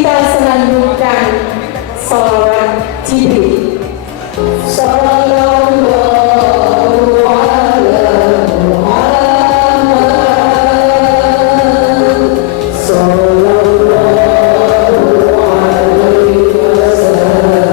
kita senandungkan sholawat Jibril. Sallallahu ala Muhammad, sallallahu alaihi wasallam.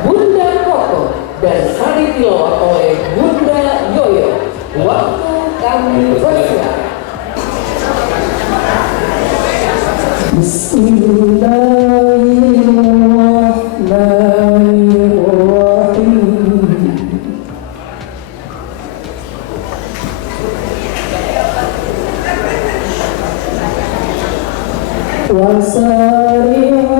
Bunda Koko dan Sari Tilawat oleh Bunda Yoyo. Waktu kami bersiap. Bismillahirrahmanirrahim. Wasari'u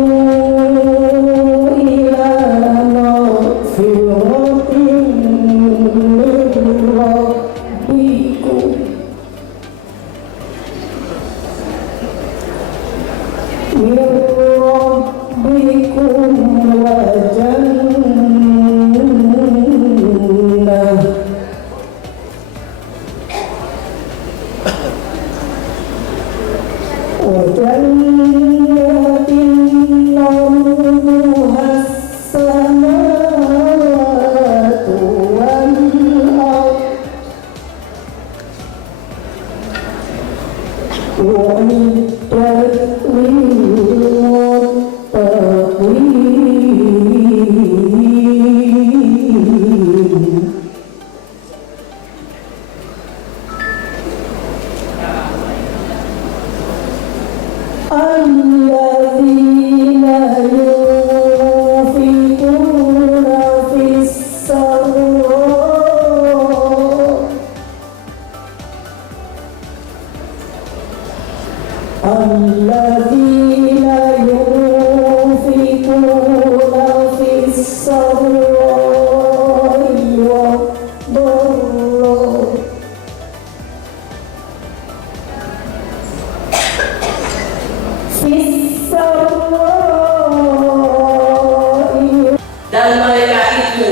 dan mereka itu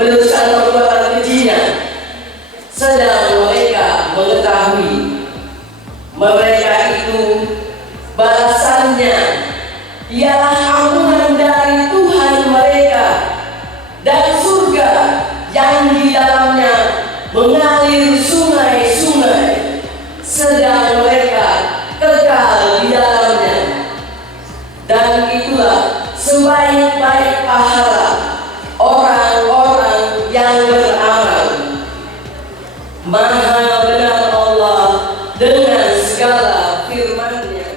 meneruskan perbuatan kejinya, sedang mereka mengetahui mereka itu balasannya ialah ampunan dari Tuhan mereka dan surga yang di dalamnya mengalir sungai-sungai, sedang mereka kekal di dalamnya. Dan itulah sebaik-baik pahala orang-orang yang beramal. Maha benar Allah dengan segala firman-Nya.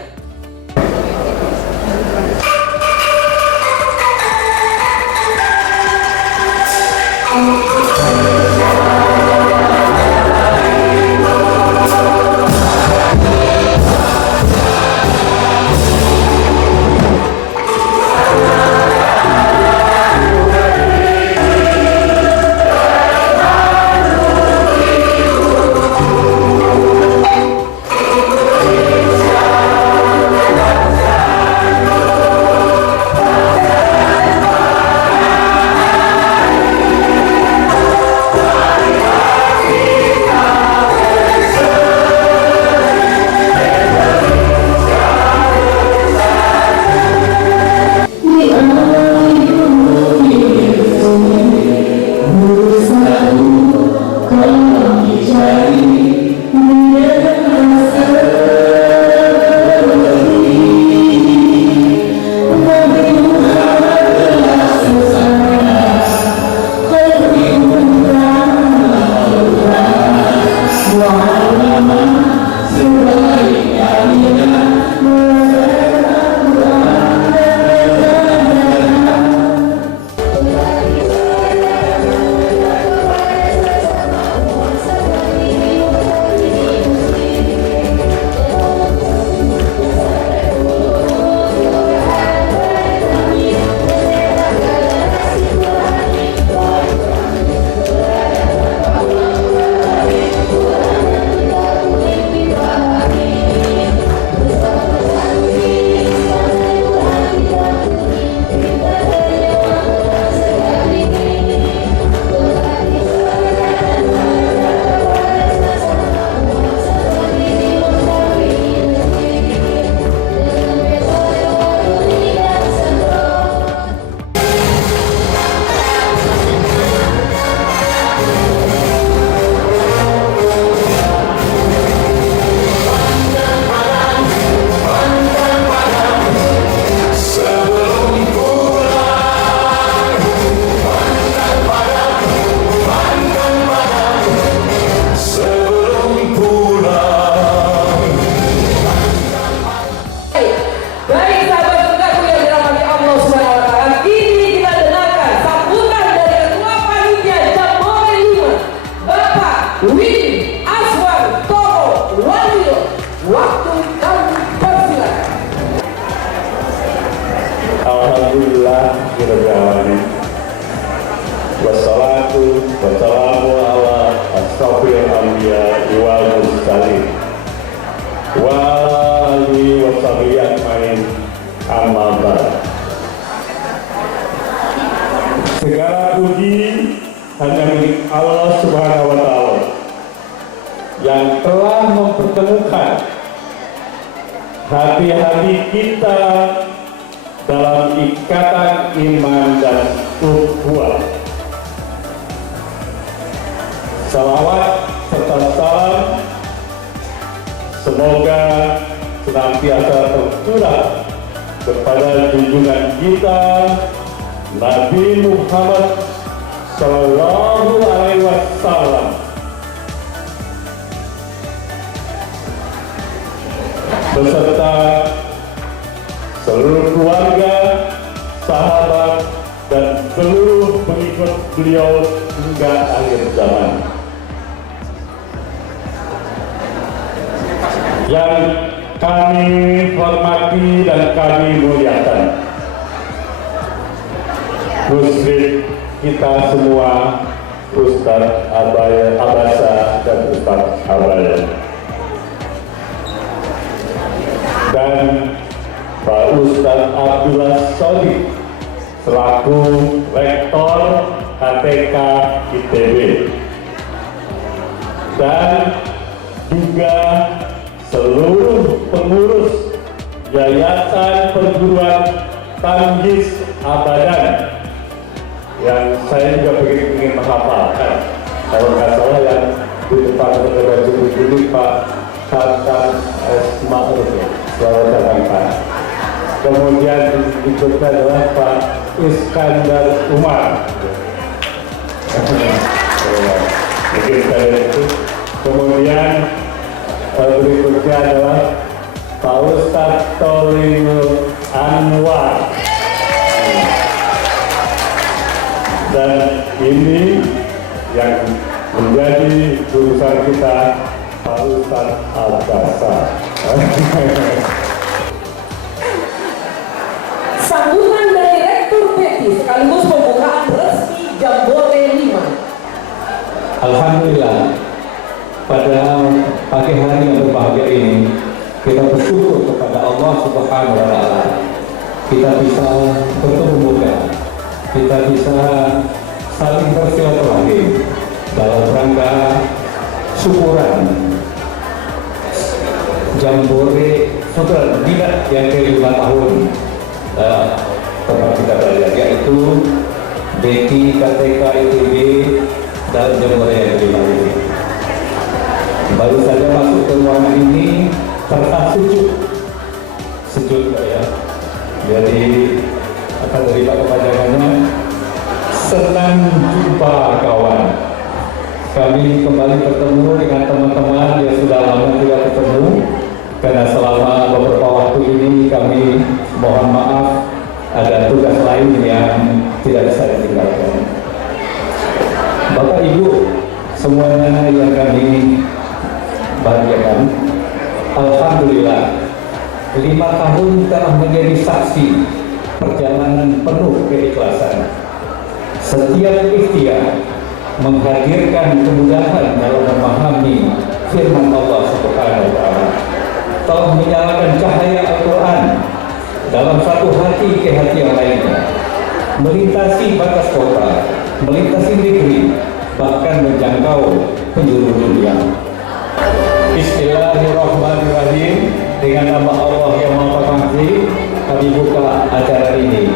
Alhamdulillahirrahmanirrahim. Wassalatu wassalamu ala asrofil anbiya wal mursalin wa alihi wa sahbihi ajmain, amma ba'd. Segala puji hanya milik Allah Subhanahu wa Ta'ala yang telah mempertemukan hati-hati kita dalam ikatan iman dan ukhuwah. Salawat serta salam semoga senantiasa tercurah kepada junjungan kita Nabi Muhammad Sallallahu Alaihi Wasallam, beserta seluruh keluarga, sahabat, dan seluruh pengikut beliau hingga akhir zaman. Yang kami hormati dan kami muliakan, muslim kita semua, Ustadz Abasa dan Ustadz Abaya, dan Pak Ustadz Abdullah Sodik selaku Rektor HTK ITB, dan juga seluruh pengurus Yayasan Perguruan Tamjiz Abadan yang saya juga ingin menghafalkan. Kalau nggak salah yang di depan baju ini Pak Hasan Ma'ruf, selamat datang Pak. Kemudian berikutnya adalah Pak Iskandar Umar. Mungkin saya itu. Kemudian berikutnya adalah Pak Ustadz Tolinul Anwar. Dan ini yang menjadi jurusan kita, Pak Ustadz Abasa. Sambutan dari Rektor PETI sekaligus pembukaan resmi Jambore 5. Alhamdulillah, pada pagi hari yang berbahagia ini kita bersyukur kepada Allah Subhanahu wa Ta'ala. Kita bisa bertemu muka, kita bisa saling bersilaturahim dalam rangka syukuran Jambore Sutra Bina yang ke-5 tahun tempat kita belajar, yaitu BK KTK ITB dan Jambore yang ke-5 ini. Baru saja masuk ke ruangan ini terasa sejuk ya. Jadi akan dari Pak Kepanjangannya, senang jumpa kawan. Kami kembali bertemu dengan teman-teman yang sudah lama tidak ketemu, karena selama beberapa waktu ini kami mohon maaf ada tugas lain yang tidak bisa ditinggalkan. Bapak Ibu semuanya yang kami bahagiakan, alhamdulillah 5 tahun telah menjadi saksi perjalanan penuh keikhlasan. Setiap ikhtiar menghadirkan kemudahan dalam memahami firman Allah Subhanahu wa Ta'ala, telah menyalakan cahaya Al-Quran dalam satu hati ke hati yang lainnya, melintasi batas kota, melintasi negeri, bahkan menjangkau penjuru dunia. Bismillahirrahmanirrahim. Dengan nama Allah yang Maha Pengasih, kami buka acara ini.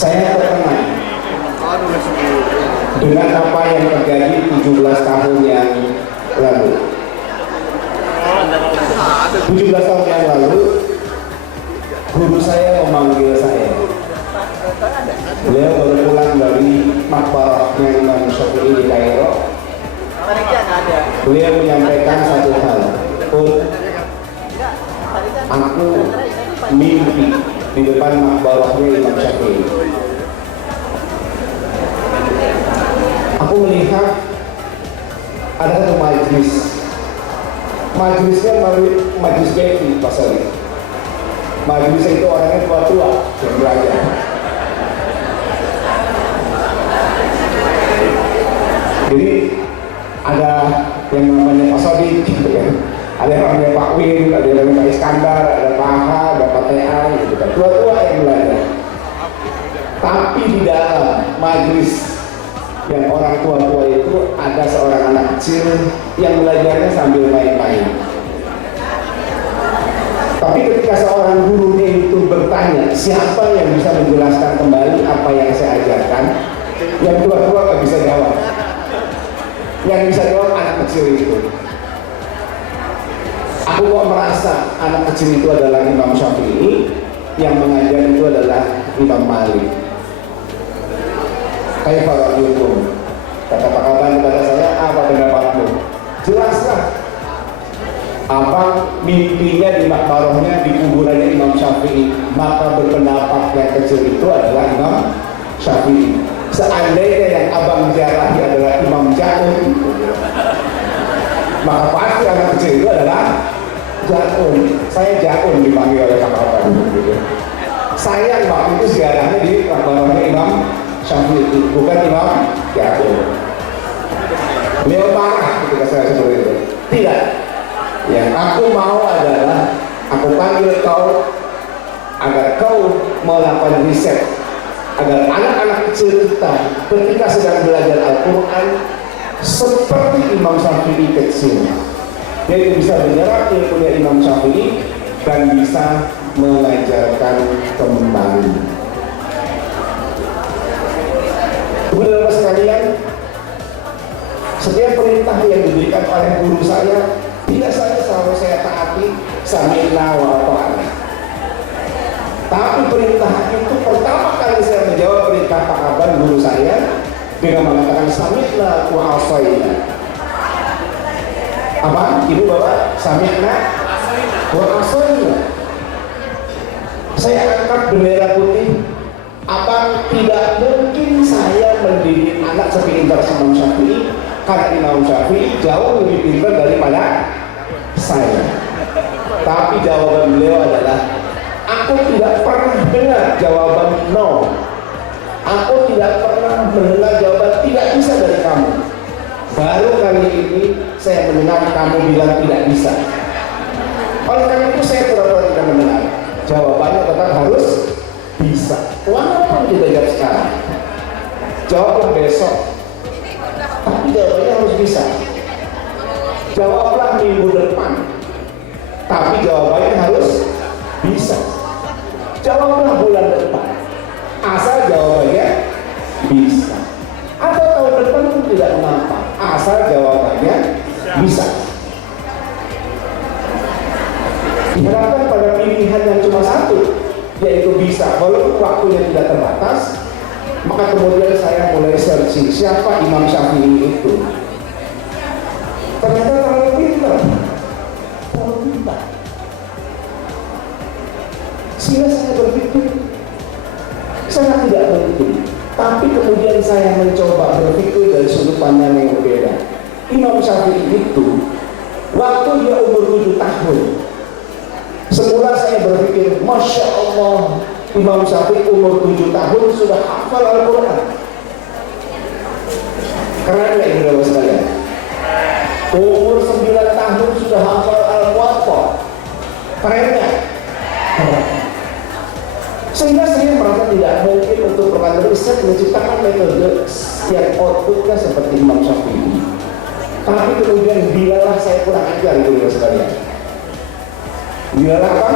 Saya terkenal dengan apa yang terjadi 17 tahun yang lalu. 17 tahun yang lalu guru saya memanggil saya. Beliau baru pulang dari makbarahnya Imam Syafi'i di Kairo. Beliau menyampaikan satu hal, aku mimpi di depan makbarahnya Imam Syafi'i. Aku melihat ada satu majlis. Majlisnya majlis Becky pasal. Majlis itu orangnya tua-tua yang belajar. Jadi ada yang namanya Pak Sodik, gitu kan. Ada yang namanya Pak Win, ada yang namanya Pak Iskandar, ada Pak Ha, ada Pak TA, gitu kan. Tua-tua yang belajar. Tapi di dalam majlis yang orang tua-tua itu ada seorang anak kecil yang belajarnya sambil main-main. Tapi ketika seorang gurunya itu bertanya, siapa yang bisa menjelaskan kembali apa yang saya ajarkan, yang tua-tua gak bisa jawab. Yang bisa jawab anak kecil itu. Aku kok merasa anak kecil itu adalah Imam Syafi'i, yang mengajar itu adalah Imam Malik. Kayak para hukum, kata Pak Kaban kepada saya, apa pendapatmu? Jelaslah. Apa mimpinya di makbarahnya di kuburannya Imam Syafi'i, maka berpendapat yang kecil itu adalah Imam Syafi'i. Seandainya yang abang jarahi adalah Imam Ja'un, maka pasti anak kecil itu adalah Ja'un. Saya Ja'un dipanggil oleh Pak Kaban. Saya waktu itu ziarahnya di makbarahnya Imam Syafi'i, bukan Imam Ja'un. Beliau marah ketika saya seperti itu. Tidak. Yang aku mau adalah aku panggil kau agar kau melakukan riset, agar anak-anak kecil kita ketika sedang belajar Al-Quran seperti Imam Syafi'i kecil, dia bisa menyerap ilmunya Imam Syafi'i dan bisa mengajarkan kembali. Saudara sekalian, setiap perintah yang diberikan oleh guru saya tidak saja selalu saya taati, sami'na wa ata'na. Tapi perintah itu pertama kali saya menjawab perintah Pak Kaban guru saya dengan mengatakan sami'na wa ata'na. Apa? Ibu bapak? Sami'na wa ata'na. Saya angkat bendera putih. Apa tidak mungkin saya mendidik anak sepintar Imam Syafi'i, karena Imam Syafi'i jauh lebih pintar daripada saya. Tapi jawaban beliau adalah, aku tidak pernah dengar jawaban no. Aku tidak pernah mendengar jawaban tidak bisa dari kamu. Baru kali ini saya mendengar kamu bilang tidak bisa. Oleh karena itu saya pura-pura tidak mendengar. Jawabannya tetap harus bisa. Walaupun kita jawab sekarang, jawablah besok. Tapi jawabannya harus bisa. Jawablah minggu depan, tapi jawabannya harus bisa. Jawablah bulan depan, asal jawabannya bisa. Atau tahun depan pun tidak mengapa, asal jawabannya bisa. Diharapkan pada pilihan yang cuma satu, yaitu bisa. Walaupun waktunya tidak terbatas, maka kemudian saya mulai searching siapa Imam Syafi'i itu. Ternyata terlalu pintar. Sehingga saya berpikir sangat tidak penting. Tapi kemudian saya mencoba berpikir dari sudut pandang yang berbeda. Imam Syafi'i itu waktu dia umur 7 tahun, semula saya berpikir, Masya Allah, Imam Syafi'i umur 7 tahun sudah hafal Al-Quran. Keren gak ini Bapak sekalian? Umur 9 tahun sudah hafal Al-Muwatta. Keren gak? Sehingga saya merasa tidak mungkin untuk melakukan riset menciptakan metode yang outputnya seperti Imam Syafi'i. Tapi kemudian bilalah saya kurang ajar Bapak sekalian. Bilalah apa?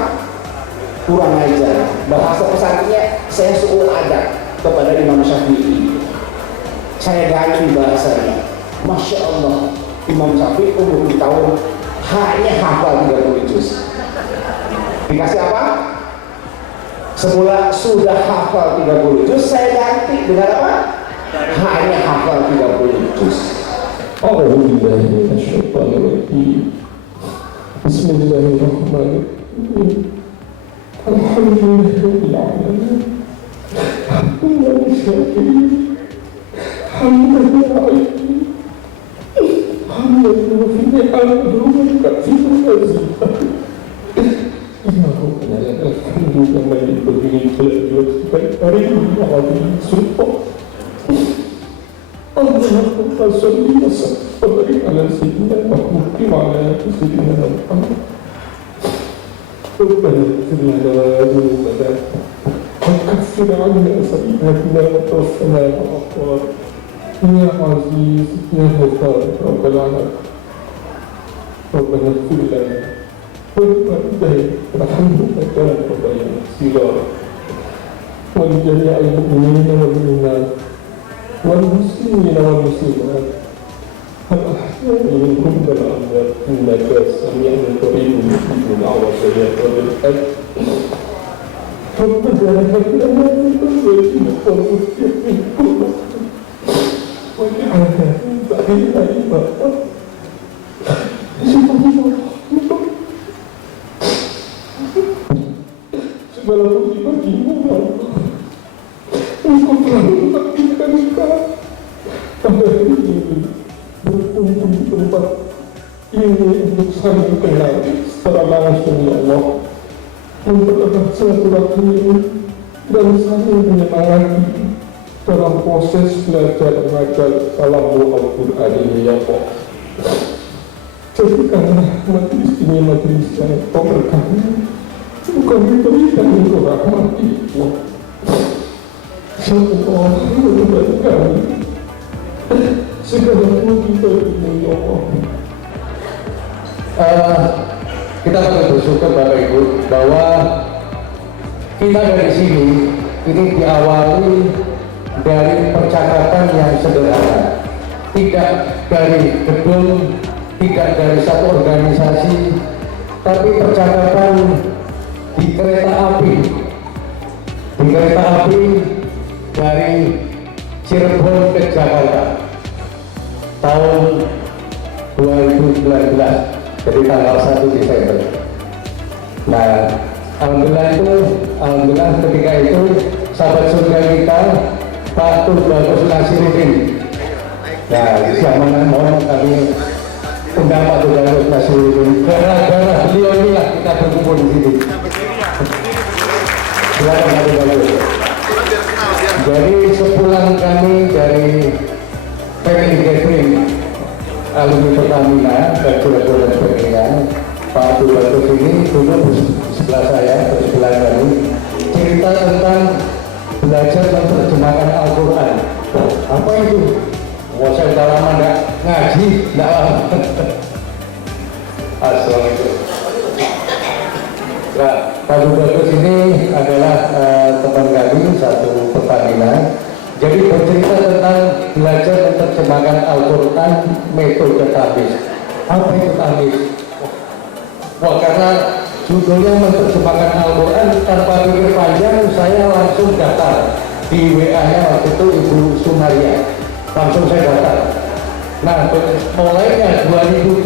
Kurang ajar. Bahasa pesantrennya saya suul adab kepada Imam Syafi'i. Saya ganti bahasanya. Masya Allah, Imam Syafi'i umur 7 tahun hanya hafal 30 juz. Dikasih apa? Semula sudah hafal 30 juz, saya ganti dengan apa? Hanya hafal 30 juz. Bismillahirrahmanirrahim. Alhamdulillahirabbil alamin. Hamdan syakirin. Hamdan li'alamin. Hamdan li'alamin. Hamdan li'alamin. Innahu ta'ala alhamdulillah man yu'minu bil karim al-azim sultan. Allahumma shalli wa sallim wa barik ala sayyidina Muhammad wa ala ali sayyidina Muhammad. ربنا اغفر لنا ذنوبنا وكفر عنا سيئاتنا وتوفنا مع الأبرار يا عزيز يا غفار رب العالمين. ربنا اغفر لنا ولوالدينا وارحمهما كما ربيانا صغارا ولجميع المؤمنين والمؤمنات والمسلمين والمسلمات الأحياء منهم والأموات إنك سميع قريب مجيب دعوة يا رب الحج. ربنا هب لنا من أزواجنا وذريتنا قرة واجعلنا من بعدنا إماما. Segala puji bagimu ya Allah. Engkau telah mentakdirkan kita pada hari ini berkumpul di tempat ini untuk saling kenal secara langsung ya Allah, mempererat silaturahmi dan saling menyemangati dalam proses belajar mengajar kalammu Al-Quran ini ya Allah. Jadikanlah majelis ini majelis yang Kau berkahi, bukan diberikan untuk rahmati Allah. Syukur menurut kami segala puji bagimu ya Allah. Kita patut bersyukur Bapak Ibu bahwa kita dari sini ini diawali dari percakapan yang sederhana, tidak dari gedung, tidak dari satu organisasi, tapi percakapan di kereta api, dari Cirebon ke Jakarta tahun 2019, jadi tanggal 1 Desember. Nah, alhamdulillah ketika itu sahabat surga kita Pak Tubagus Nasiruddin. Nah, siapa mohon kami undang Pak Tubagus Nasiruddin. Gara-gara beliau inilah kita berkumpul di sini. Silakan Pak Tubagus. Jadi sepulang kami dari family gathering alumni Pertamina dan saudara-saudara dan sebagainya, Pak Tubagus ini duduk di sebelah saya, di sebelah kami, cerita tentang belajar dan terjemahkan Al-Quran. Apa itu? Mau saya udah lama nggak ngaji, nggak lama. Assalamualaikum. Nah, Pak Tubagus ini adalah teman kami satu Pertamina. Jadi bercerita tentang belajar dan terjemahkan Al-Quran metode tamis. Apa itu tamis? Wah, karena judulnya menerjemahkan Al-Quran tanpa pikir panjang, saya langsung daftar di WA-nya waktu itu Ibu Sunaria. Langsung saya daftar. Nah, mulainya 2020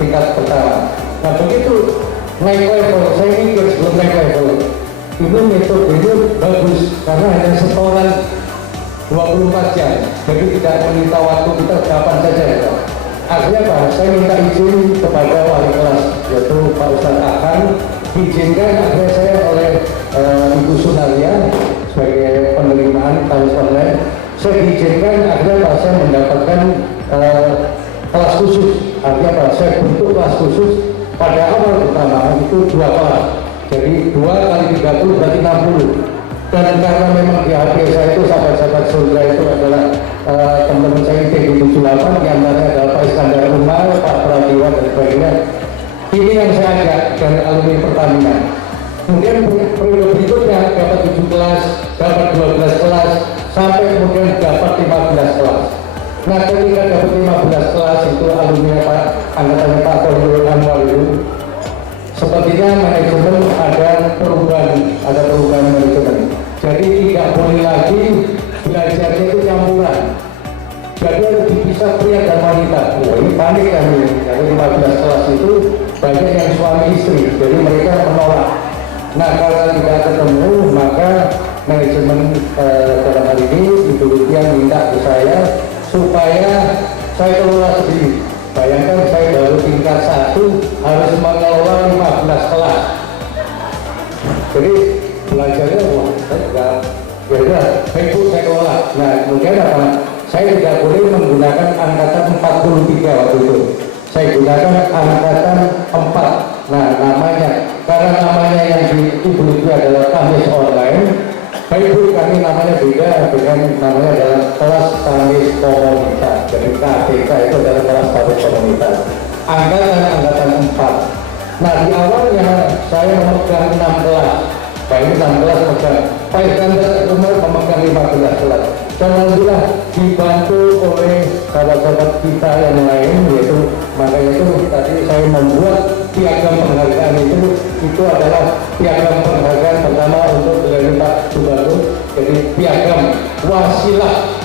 tingkat pertama. Nah, begitu naik level, saya mikir sebelum naik level, itu metodenya bagus karena hanya setoran 24 jam, jadi tidak meminta waktu kita kapan saja. Akhirnya Pak, saya minta izin kepada wali kelas, yaitu Pak Ustadz Akan, diizinkan akhirnya saya oleh Ibu Sunaria sebagai penerimaan kalis online, saya diizinkan akhirnya Pak saya mendapatkan kelas khusus. Artinya Pak, saya bentuk kelas khusus pada awal pertama itu 2 kelas. Jadi 2 kali 30 berarti 60. Dan karena memang di HP saya itu sahabat-sahabat surga itu adalah teman-teman saya di 78, yang antaranya adalah Pak Iskandar Umar, Pak Pradiwa dan sebagainya. Ini yang saya ajak dari alumni Pertamina. Kemudian periode berikutnya dapat 7 kelas, dapat 12 kelas, sampai kemudian dapat 15 kelas. Nah, ketika dapat 15 kelas itu alumni Pak angkatannya Pak Tolul Anwar itu, sepertinya manajemen ada perubahan manajemen. Jadi tidak boleh lagi belajarnya itu campuran. Jadi harus dipisah pria dan wanita. Wah, ini panik kami. Dari 15 kelas itu banyak yang suami istri, jadi mereka menolak. Nah, karena tidak ketemu, maka manajemen dalam hal ini Ibu Lutia minta ke saya supaya saya kelola sendiri. Bayangkan saya baru tingkat 1 harus mengelola 15 kelas. Jadi belajarnya wah, saya juga ya Facebook saya kelola. Nah, kemudian apa? Saya tidak boleh menggunakan angkatan 43 waktu itu. Saya gunakan angkatan 4. Nah, namanya karena namanya yang di Ibu Lutia adalah Kamis Online. Facebook kami namanya beda dengan namanya adalah kelas Kamis Komunitas. Jadi KTK itu adalah kelas Kamis Komunitas. Angkatan 4. Nah, di awalnya saya memegang 6 kelas. Baik 16 memegang. Pak Iskandar Umar memegang 15 kelas. Dan alhamdulillah dibantu oleh sahabat-sahabat kita yang lain, yaitu makanya itu tadi saya membuat piagam penghargaan itu adalah piagam penghargaan pertama untuk dari Pak Subargo. Jadi piagam wasilah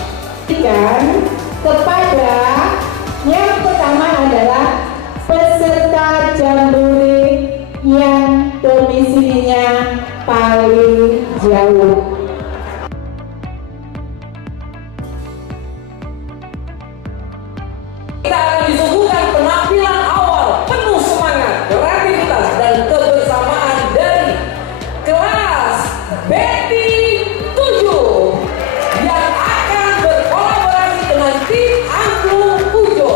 kepada yang pertama adalah peserta jambore yang domisilinya paling jauh. Kita akan disuguhkan penampilan awal penuh semangat, kreativitas, dan kebersamaan dari kelas Betty 7 yang akan berkolaborasi dengan tim Angklung Pujo.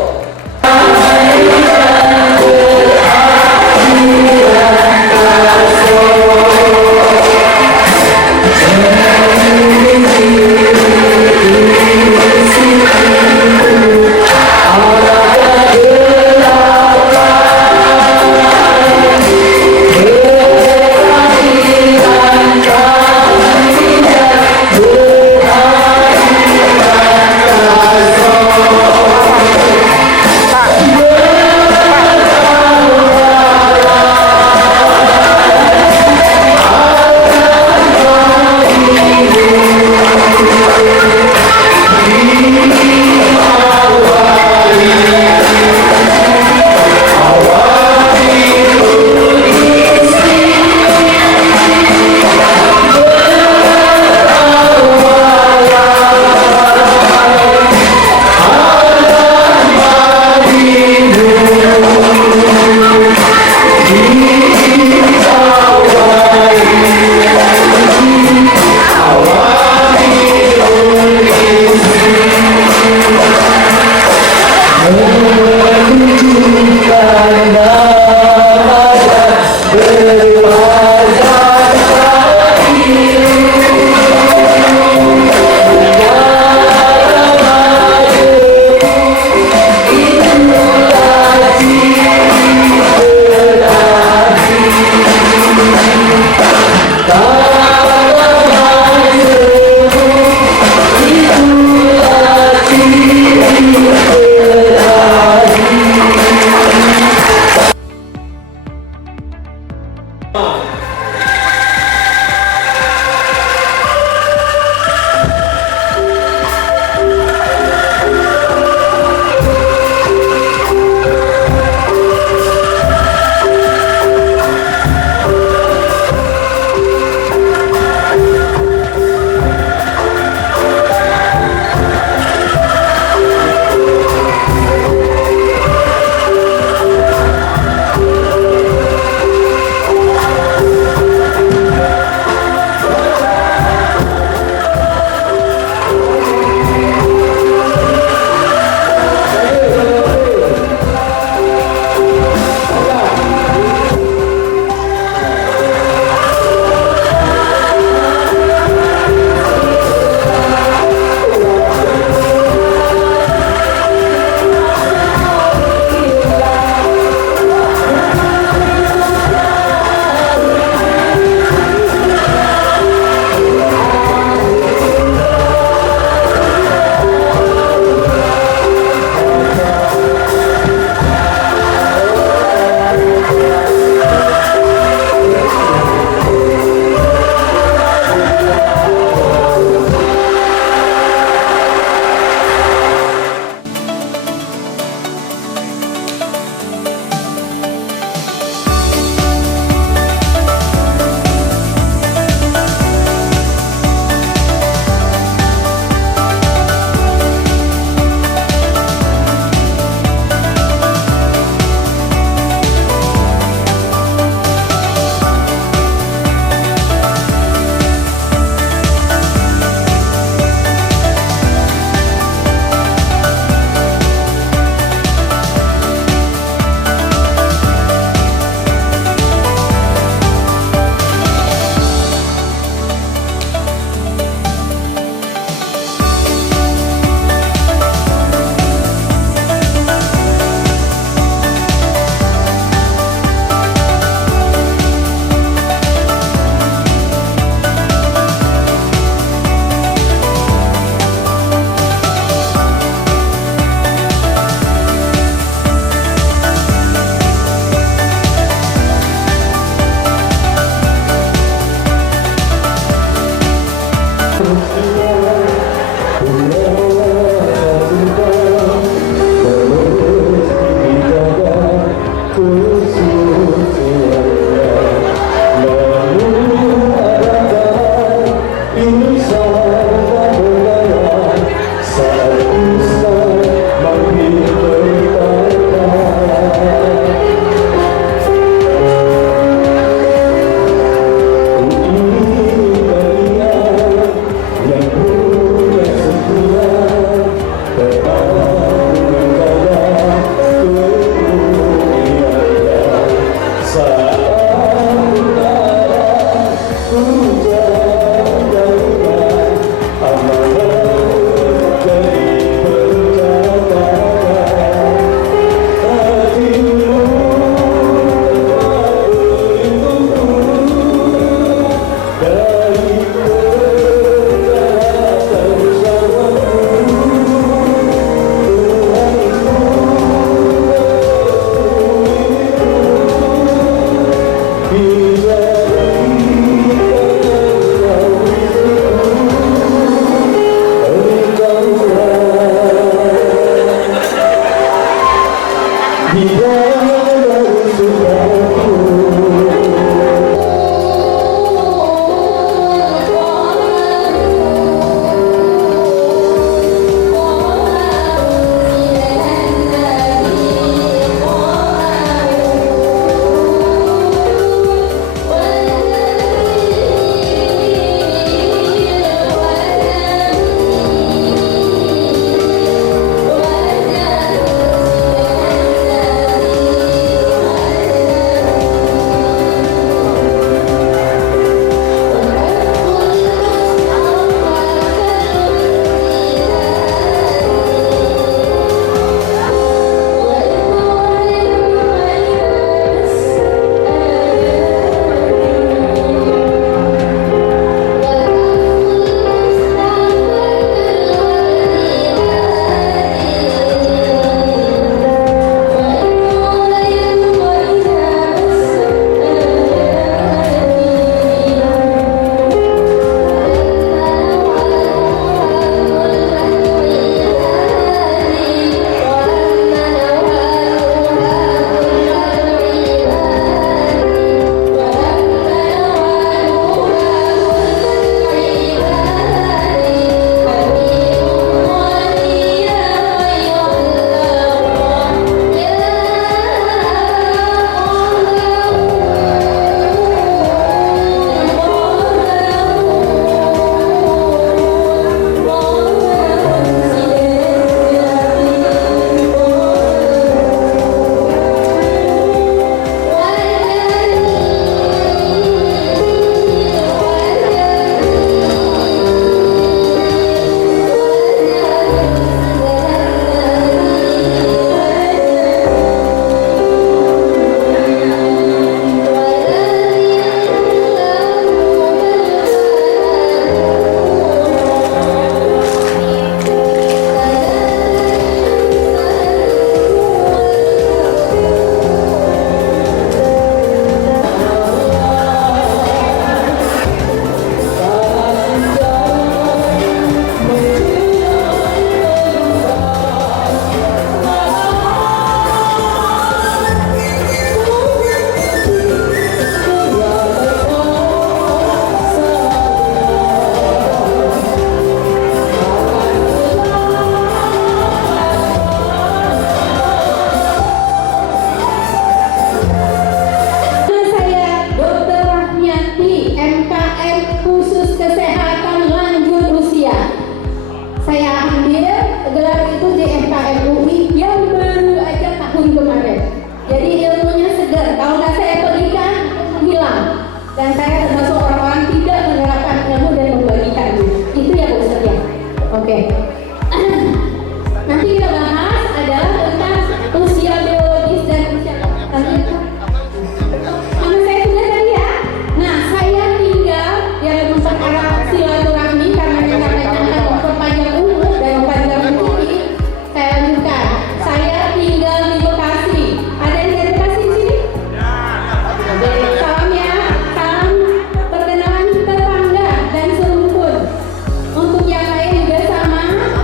Untuk yang lain juga sama.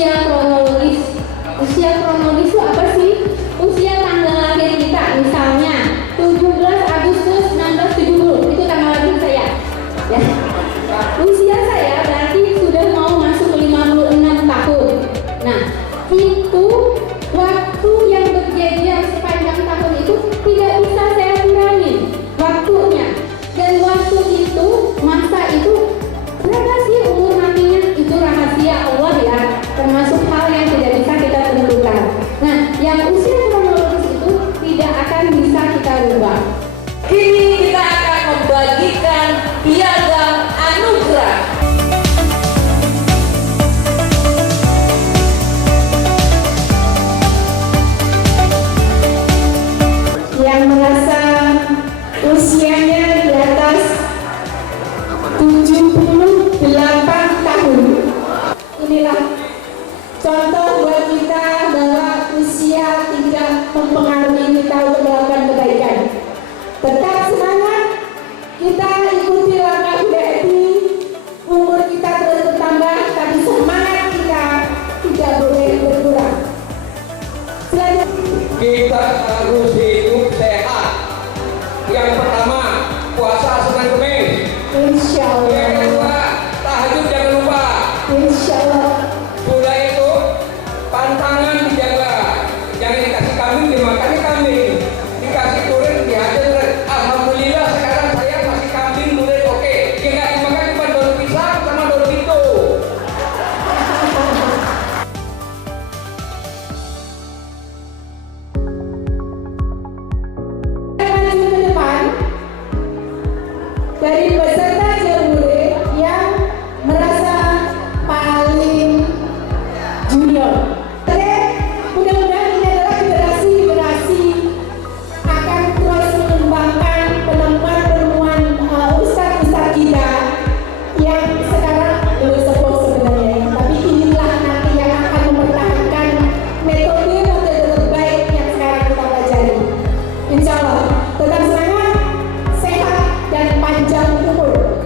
usia kronologis. Usia kronologis itu apa sih? Usia tanggal lahir kita, misalnya 17 Agustus 1970, itu tanggal lahir saya. Ya. Usia saya berarti sudah mau masuk 56 tahun. Nah, itu waktu yang berjejer sepanjang tahun itu tidak bisa saya kurangi waktunya. Dan waktu itu, masa itu, berapa sih umur nantinya? Itu rahasia Allah ya, termasuk hal yang tidak bisa kita tentukan. Nah, yang usia kronologis itu tidak akan bisa kita rubah. Kini kita akan membagikan piagam anugerah. Yang merasa usianya di atas 78 tahun. Inilah contoh buat kita bahwa usia tidak mempengaruhi kita untuk melakukan kebaikan. Tetap semangat, kita ikuti langkah BRI, umur kita terus bertambah, tapi semangat kita tidak boleh berkurang. Selanjutnya, Kita harus hidup sehat. Yang pertama, puasa Senin Kemis. insya Yang Allah, kedua, tahajud jangan lupa. insya Allah. Sudah itu, pantangan dijaga. Jangan dikasih kambing, dimakan kambing. Dikasih durian, dihajar. Alhamdulillah sekarang saya masih kambing, durian oke. Yang nggak dimakan cuma daun pisang sama daun pintu. Maju ke depan dari peserta jambore yang merasa paling junior. Oke, mudah-mudahan ini adalah generasi akan terus mengembangkan penemuan-penemuan ustadz-ustadz kita yang sekarang belum sepuh sebenarnya, tapi inilah nanti yang akan mempertahankan metode terbaik yang sekarang kita pelajari. Insya Allah, tetap semangat, sehat, dan panjang umur.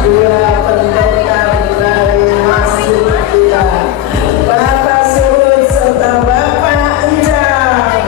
dua pendekar dari masjid kita, Bapak Suhud serta Bapak Enjang.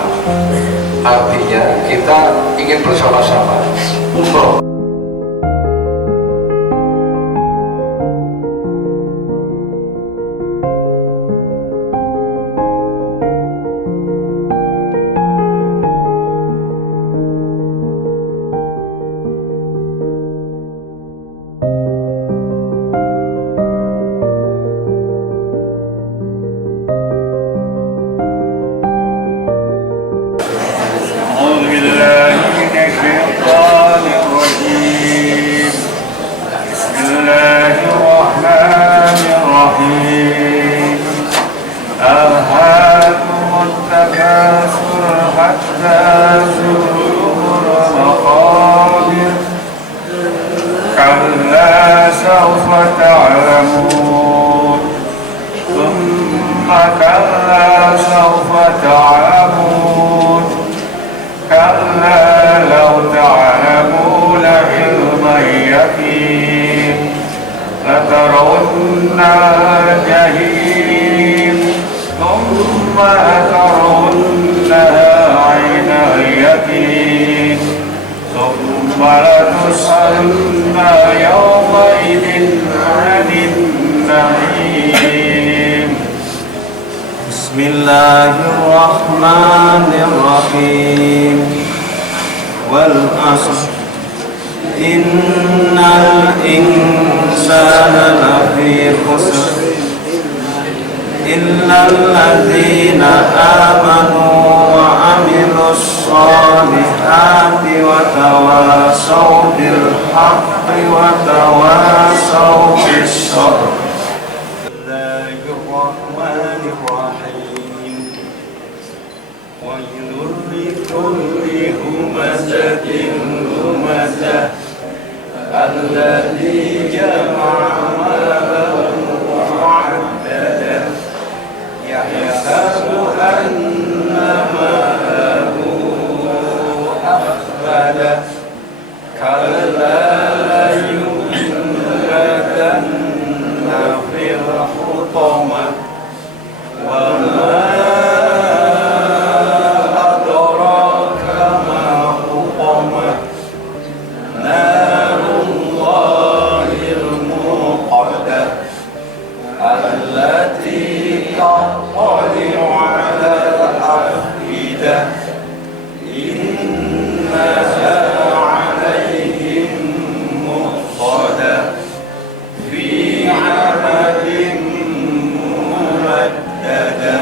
bersama. Artinya kita ingin bersama-sama umroh. أعوذ بالله من الشيطان الرجيم. بسم الله الرحمن الرحيم. ألهاكم التكاثر حتى زرتم المقابر كلا سوف تعلمون ثم كلا سوف تعلمون كلا لو تعلمون علم اليقين لترون الجحيم ثم لترونها عين اليقين ثم لتسألن يومئذ عن النعيم. بسم الله الرحمن الرحيم. والعصر إن الإنسان لفي خسر إلا الذين آمنوا وعملوا الصالحات وتواصوا بالحق وتواصوا بالصبر. الرحمن الرحيم. ويل لكل همزة لمزة الذي جمع مالا وعدده يحسب أن ماله أخلده كلا لينبذن في الحطمة وما أدراك ما حطمة نار الله الموقدة التي تطلع على الأفئدة إنها عليهم مؤصدة في عمد ممددة.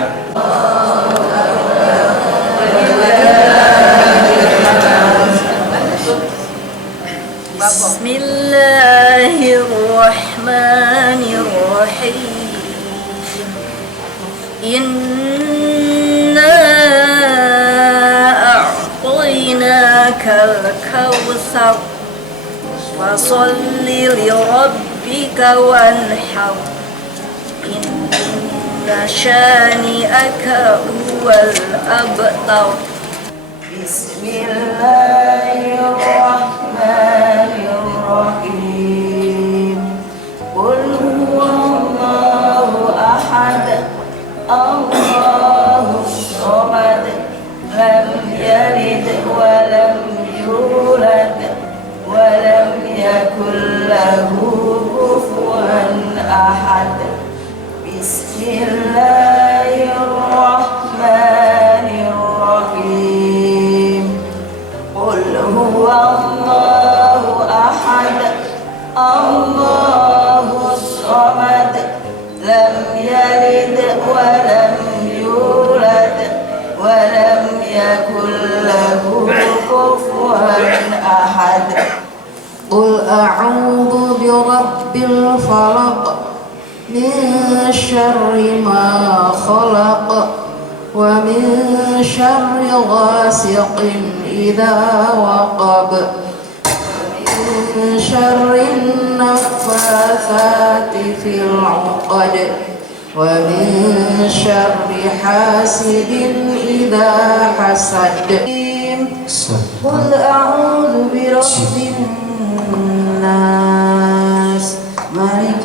بسم الله الرحمن الرحيم. إنا أعطيناك الكوثر فصل لربك وانحر إن شانئك هو الأبتر. بسم الله الرحمن الرحيم. قل هو الله أحد الله الصمد لم يلد ولم يولد ولم يكن له كفوا أحد. بسم الله الرحمن الرحيم. قل هو الله أحد الله الصمد لم يلد ولم يولد ولم يكن له كفوا أحد. قل أعوذ برب الفلق من شر ما خلق ومن شر غاسق إذا وقب ومن شر النفاثات في العقد ومن شر حاسد إذا حسد. قل أعوذ برب الناس ملك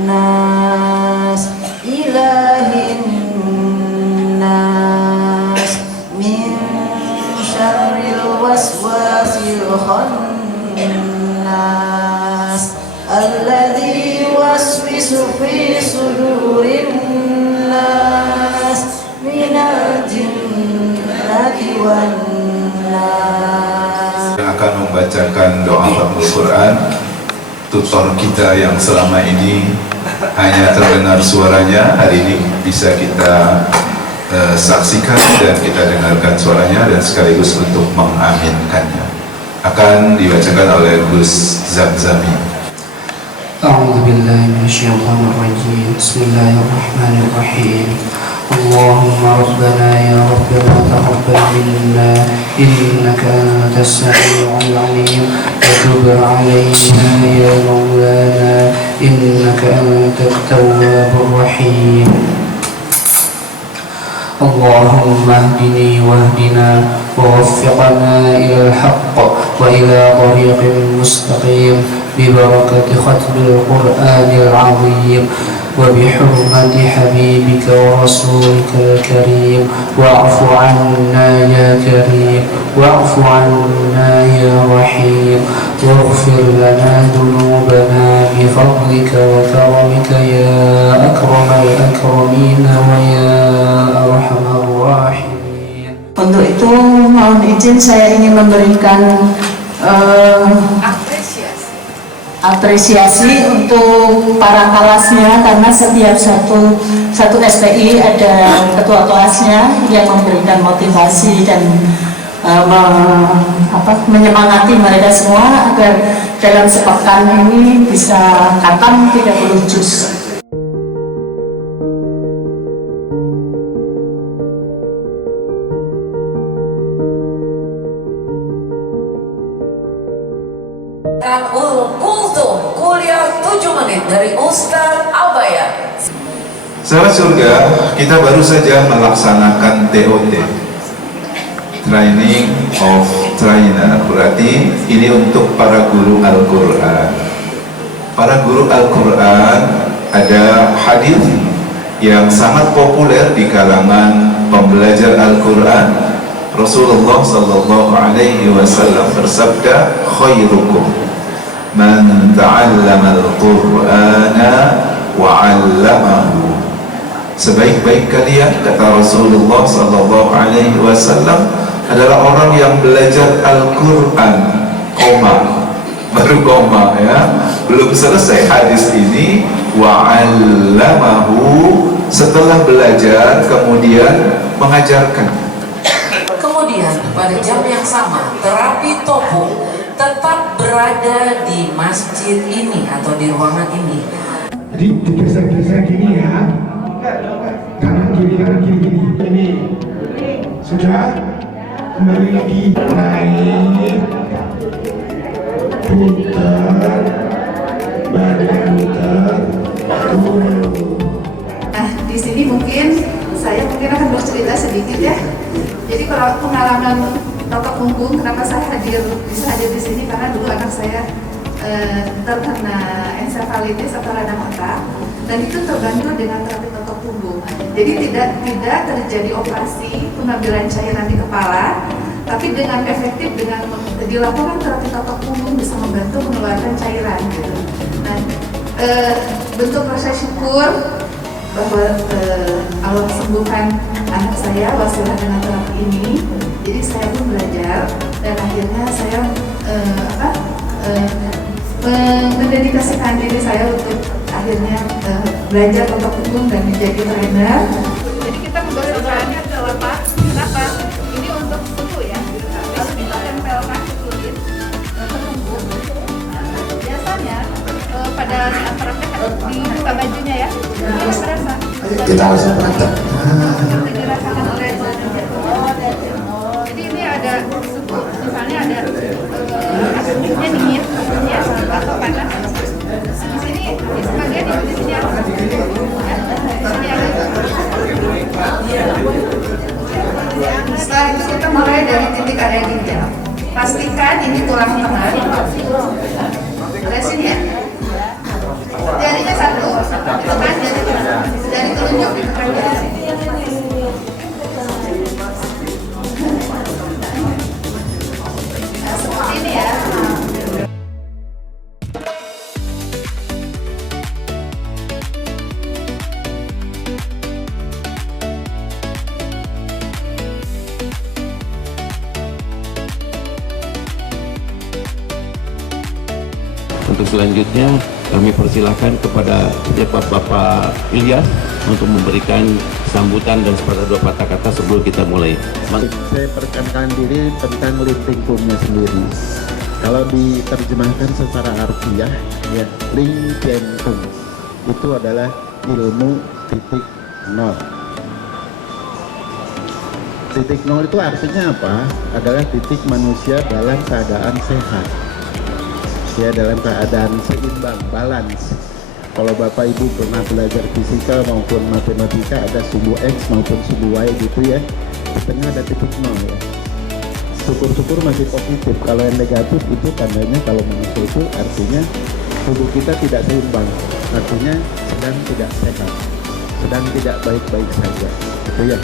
الناس إله الناس والناس. Yang akan membacakan doa Al Quran, tutor kita yang selama ini hanya terdengar suaranya, hari ini bisa kita saksikan dan kita dengarkan suaranya dan sekaligus untuk mengaminkannya. Akan dibacakan oleh Gus Zamzami. A'udzu billahi minasyaitonir rajim. Bismillahirrahmanirrahim. Allahumma rabbana ya rabbana taqabbal minna innaka antas samiul alim wa tub alaina ya maulana innaka antat tawwabur rahim. اللهم اهدني واهدنا ووفقنا إلى الحق وإلى طريق مستقيم ببركة ختم القرآن العظيم وبحرمة حبيبك ورسولك الكريم واعف عنا يا كريم واعف عنا يا رحيم واغفر لنا ذنوبنا بفضلك وكرمك يا أكرم الأكرمين ويا أرحم الراحمين. Untuk itu mohon izin saya ingin memberikan apresiasi untuk para kelasnya, karena setiap satu SPI ada ketua kelasnya yang memberikan motivasi dan menyemangati mereka semua agar dalam sepekan ini bisa khatam 30 juz. Kultum kuliah 7 menit dari Ustaz Abaya. Sahabat surga, kita baru saja melaksanakan TOT, Training of Trainer. Berarti ini untuk para guru Al-Quran. Para guru Al-Quran, ada hadis yang sangat populer di kalangan pembelajar Al-Quran. Rasulullah sallallahu alaihi wasallam bersabda, khairukum man ta'allama al-Qur'ana wa 'allamahu. Sebaik-baik kalian, kata Rasulullah sallallahu alaihi wasallam, adalah orang yang belajar Al-Quran, baru koma ya, belum selesai hadis ini, wa 'allamahu, setelah belajar kemudian mengajarkan. Kemudian pada jam yang sama terapi tofu tetap berada di masjid ini atau di ruangan ini. Jadi digeser-geser gini ya, kanan kiri gini. Ini sudah, kembali lagi, naik, putar, badan putar, turun. Nah, di sini mungkin saya akan bercerita sedikit ya. Jadi kalau pengalaman Totok Punggung, kenapa saya bisa hadir di sini, karena dulu anak saya terkena ensefalitis atau radang otak, dan itu terbantu dengan terapi Totok Punggung. Jadi tidak terjadi operasi pengambilan cairan di kepala, tapi dengan efektif dengan dilakukan terapi Totok Punggung bisa membantu mengeluarkan cairan gitu. Nah, bentuk rasa syukur bahwa Allah sembuhkan anak saya wasilah dengan terapi ini. Jadi saya pun belajar dan akhirnya saya mendedikasikan diri saya untuk akhirnya belajar Totok Punggung dan menjadi trainer. Jadi kita menggosokkannya ke lepas. Kenapa? Ini untuk suhu ya. Kalau kita tempelkan ke kulit punggung. Biasanya pada saat praktek dibuka bajunya ya. Terasa. Kita harus mantap. Dirasakan oleh jadi ini ada suhu, misalnya ada asapnya dingin ya, atau panas. Di sini sebagian di sini ada di sini ada. Setelah itu kita mulai dari titik area ginjal. Pastikan ini tulang tengah. Resin ya. Jarinya satu, tekan jari telunjuk ditekan dari sini. Nah, seperti ini ya. untuk selanjutnya kami persilahkan kepada Bapak Ilyas untuk memberikan sambutan dan sepatah dua patah kata sebelum kita mulai. Saya perkenalkan diri tentang Lintingkungnya sendiri. Kalau diterjemahkan secara harfiah, ya, Lintingkung itu adalah ilmu titik nol. Titik nol itu artinya apa? Adalah titik manusia dalam keadaan sehat, ya, dalam keadaan seimbang, balance. Kalau Bapak Ibu pernah belajar fisika maupun matematika, ada subu X maupun subu Y gitu ya, di tengah ada titik nol ya. Syukur-syukur masih positif. Kalau yang negatif itu tandanya, kalau manusia itu artinya tubuh kita tidak seimbang, artinya sedang tidak sehat, sedang tidak baik-baik saja, gitu ya.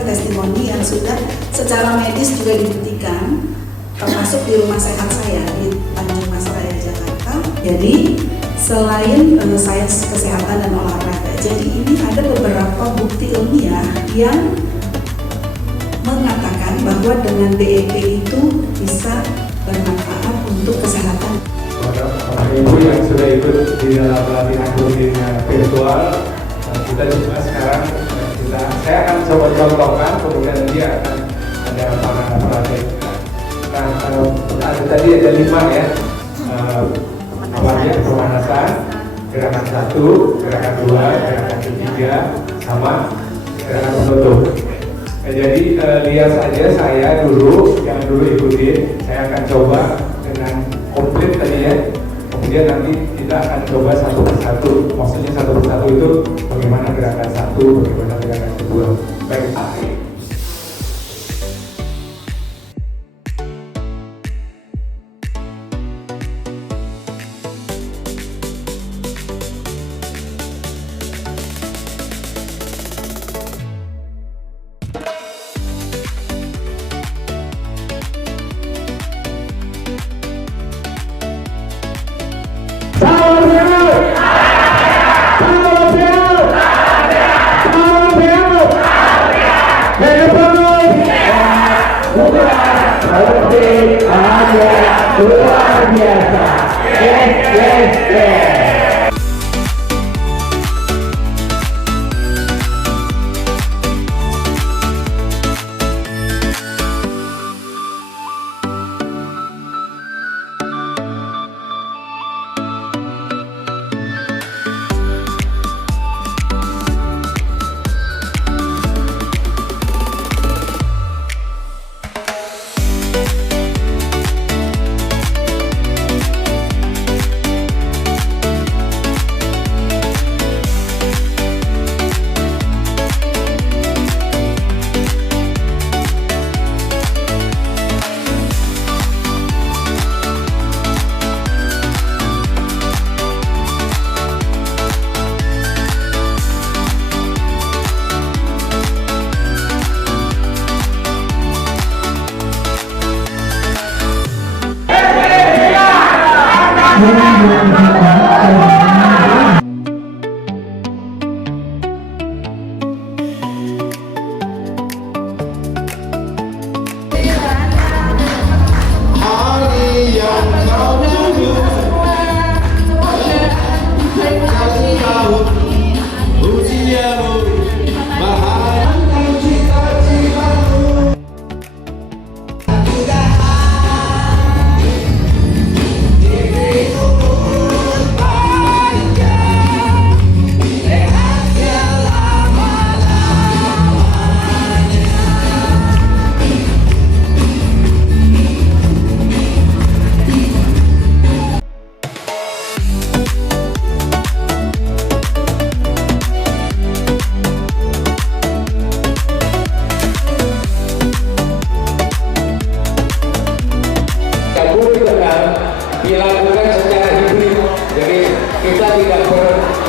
Testimoni yang sudah secara medis juga dibuktikan, termasuk di rumah sehat saya di Tanjung Mas Raya, Jakarta. Jadi selain sains kesehatan dan olahraga, jadi ini ada beberapa bukti ilmiah yang mengatakan bahwa dengan DEP itu bisa bermanfaat untuk kesehatan. Bapak Ibu yang sudah ikut di dalam pelatihan rutin virtual, kita juga sekarang saya akan coba contohkan, kemudian dia akan ada para pelatih. Nah, ada tadi ada 5 ya, awalnya pemanasan, gerakan 1, gerakan 2, gerakan 3, sama gerakan penutup. Jadi lihat saja saya dulu, yang dulu ikutin, saya akan coba dengan komplit tadi ya. Kemudian nanti kita akan coba satu persatu. Maksudnya satu persatu itu bagaimana gerakan 1, bagaimana gerakan 2. Baik. Luar biasa. Yes.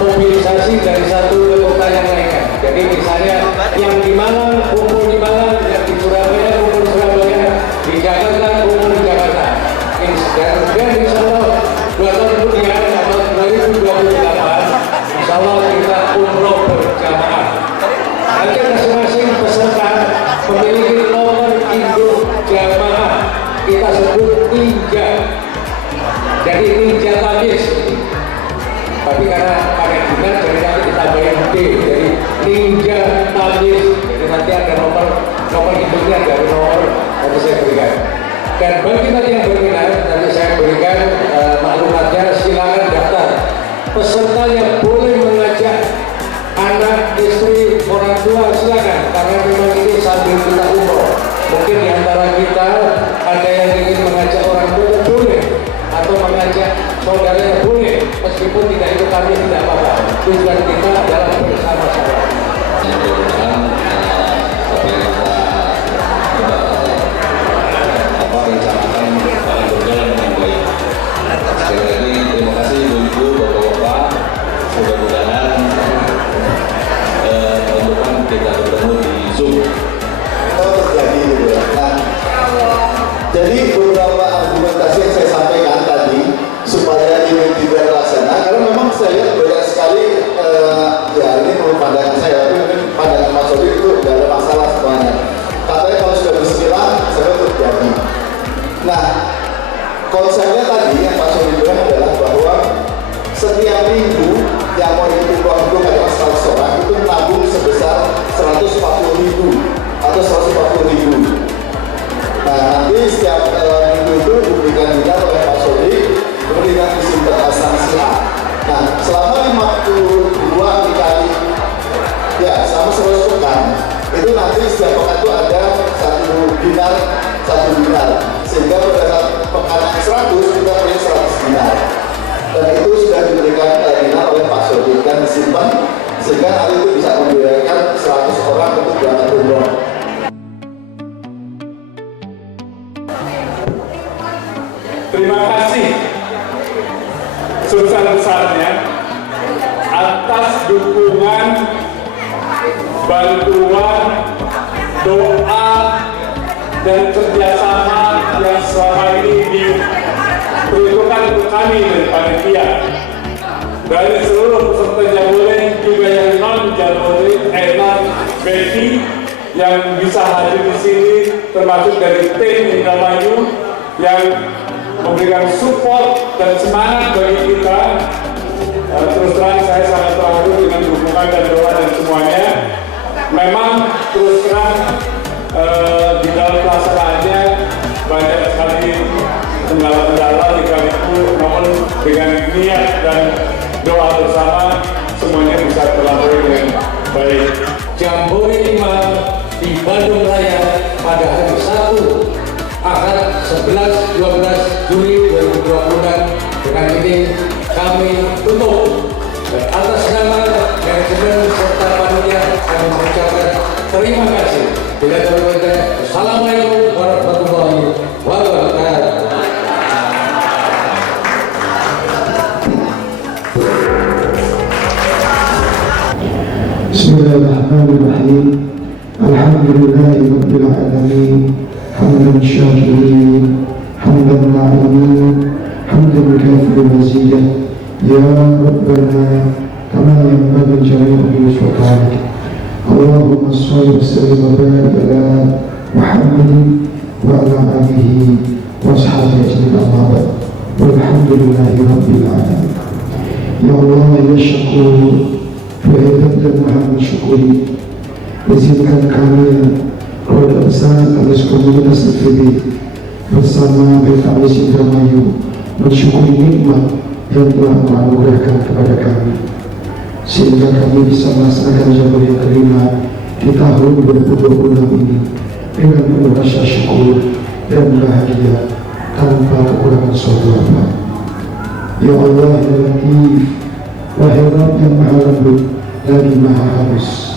mobilisasi dari satu ke kota yang lainnya. Jadi misalnya yang di Malang kumpul di Malang, yang di Surabaya kumpul di Surabaya, di Jakarta kumpul di Jakarta. Dan insya Allah 2 tahun kemudian atau 2028 insya Allah kita umroh berjamaah. Nanti masing-masing peserta memiliki nomor induk jamaah, kita sebut ninja. Jadi ninja tabis. Tapi karena pada benar, jadi nanti ditambahin D, jadi ninja tabis. Jadi nanti ada nomor induknya dari nomor nanti saya berikan. Dan bagi nanti yang berminat, nanti saya berikan maklumatnya, silakan daftar. Peserta yang boleh mengajak anak, istri, orang tua silakan, karena memang ini sambil kita umroh. Mungkin di antara kita ada yang ingin mengajak orang tua boleh, atau mengajak saudaranya boleh, meskipun tidak ikut kami tidak apa-apa. Tujuan kita adalah bersama-sama. Rencanakan akan berjalan dengan baik. Sekali lagi terima kasih ibu-ibu, bapak-bapak. Mudah-mudahan tahun depan kita bertemu di Zoom. Terjadi gitu ya. Nah, jadi beberapa argumentasi yang saya sampaikan tadi supaya ini tidak terlaksana, karena memang saya lihat banyak sekali ya ini menurut pandangan saya, tapi mungkin pandangan Mas Sodik itu tidak ada masalah semuanya. Katanya kalau sudah bismillah, saya terjadi. Nah, konsepnya tadi yang Pak Sodik bilang adalah bahwa setiap minggu yang mau ikut umroh itu adalah 100 orang itu menabung sebesar 140.000 atau 140.000. Nah, nanti setiap minggu itu diberikan juga oleh Pak Sodik, kemudian disimpan asuransi A. Nah, selama 52 dikali, ya selama 100 pekan, itu nanti setiap pekan itu ada 1 dinar, sehingga pada saat pekan yang 100 kita punya 100 dinar. Dan itu sudah diberikan dinar oleh Pak Sodik dan disimpan, sehingga nanti itu bisa membiayakan 100 orang untuk berangkat umroh. Terima kasih sebesar-besarnya atas dukungan, bantuan, doa, dan kerjasama yang selama ini diperuntukkan untuk kami dari panitia. Dari seluruh peserta Jabodebek, juga yang non-Jabodebek, non-Beki yang bisa hadir di sini, termasuk dari tim Indramayu yang memberikan support dan semangat bagi kita. Terus terang saya sangat terharu dengan dukungan dan doa dan semuanya. Memang terus terang di dalam pelaksanaannya banyak sekali kendala-kendala itu, namun dengan niat dan doa bersama semuanya bisa terlalu dengan baik. Jambore 5 di Bandung Raya pada hari Sabtu Ahad 11-12 Juli 2020. Dengan ini kami tutup. Dan atas nama manajemen serta panitia kami mengucapkan terima kasih. Bila terlalu Assalamualaikum warahmatullahi wabarakatuh. Bismillahirrahmanirrahim. Alhamdulillahi rabbil alamin. Hamdan syakirin, hamdan na'imin, hamdan kafirin mazidah. Ya Rabbana kama yanbaghi jami'i sultanik. Allahumma shalli wa sallim wa barik ala Muhammadin wa ala alihi wa ashabihi ajma'in. Amma ba'd. Walhamdulillahi rabbil alamin. Ya Allah ya syakur, hebat dan maha mensyukuri. Izinkan kami keluarga besar atas komunitas FEB bersama PKS Indramayu mensyukuri nikmat yang telah menganugerahkan kepada kami, sehingga kami bisa melaksanakan Jabodebek yang kelima di tahun 2026 ini dengan penuh rasa syukur dan bahagia tanpa kekurangan suatu apa. Ya Allah ya Latif, wahai Rabb yang maha lembut lagi maha halus,